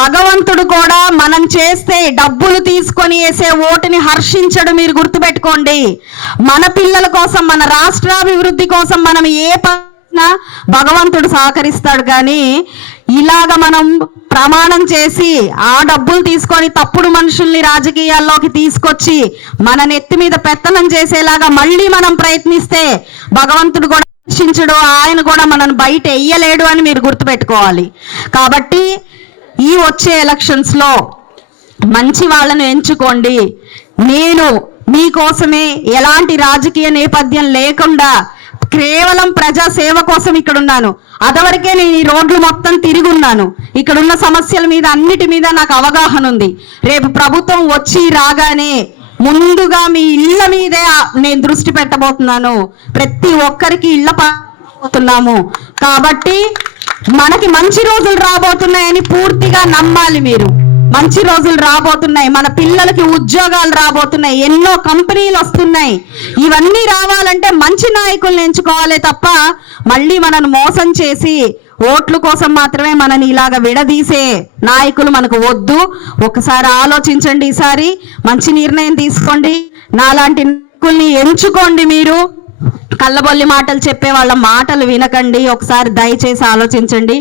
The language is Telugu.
భగవంతుడు కూడా మనం చేస్తే డబ్బులు తీసుకొని వేసే ఓటుని హర్షించడు మీరు గుర్తుపెట్టుకోండి. మన పిల్లల కోసం మన రాష్ట్రాభివృద్ధి కోసం మనం ఏ పనినా భగవంతుడు సహకరిస్తాడు కానీ ఇలాగ మనం ప్రమాణం చేసి ఆ డబ్బులు తీసుకొని తప్పుడు మనుషుల్ని రాజకీయాల్లోకి తీసుకొచ్చి మన నెత్తి మీద పెత్తనం చేసేలాగా మళ్ళీ మనం ప్రయత్నిస్తే భగవంతుడు కూడా రక్షించడు ఆయన కూడా మనను బయట వెయ్యలేడు అని మీరు గుర్తుపెట్టుకోవాలి. కాబట్టి ఈ వచ్చే ఎలక్షన్స్లో మంచి వాళ్ళను ఎంచుకోండి. నేను మీకోసమే ఎలాంటి రాజకీయ నేపథ్యం లేకుండా కేవలం ప్రజా సేవ కోసం ఇక్కడ ఉన్నాను అదవరకే నేను ఈ రోడ్లు మొత్తం తిరిగి ఉన్నాను. ఇక్కడ ఉన్న సమస్యల మీద అన్నిటి మీద నాకు అవగాహన ఉంది. రేపు ప్రభుత్వం వచ్చి రాగానే ముందుగా మీ ఇళ్ళ మీదే నేను దృష్టి పెట్టబోతున్నాను. ప్రతి ఒక్కరికి ఇళ్ళ పోతున్నాము. కాబట్టి మనకి మంచి రోజులు రాబోతున్నాయని పూర్తిగా నమ్మాలి మీరు. మంచి రోజులు రాబోతున్నాయి. మన పిల్లలకి ఉద్యోగాలు రాబోతున్నాయి. ఎన్నో కంపెనీలు వస్తున్నాయి. ఇవన్నీ రావాలంటే మంచి నాయకుల్ని ఎంచుకోవాలి తప్ప మళ్ళీ మనను మోసం చేసి ఓట్ల కోసం మాత్రమే మనని ఇలాగ విడదీసే నాయకులు మనకు వద్దు. ఒకసారి ఆలోచించండి ఈసారి. మంచి నిర్ణయం తీసుకోండి. నాలాంటి నాయకుల్ని ఎంచుకోండి మీరు. కళ్ళబొల్లి మాటలు చెప్పే వాళ్ళ మాటలు వినకండి. ఒకసారి దయచేసి ఆలోచించండి.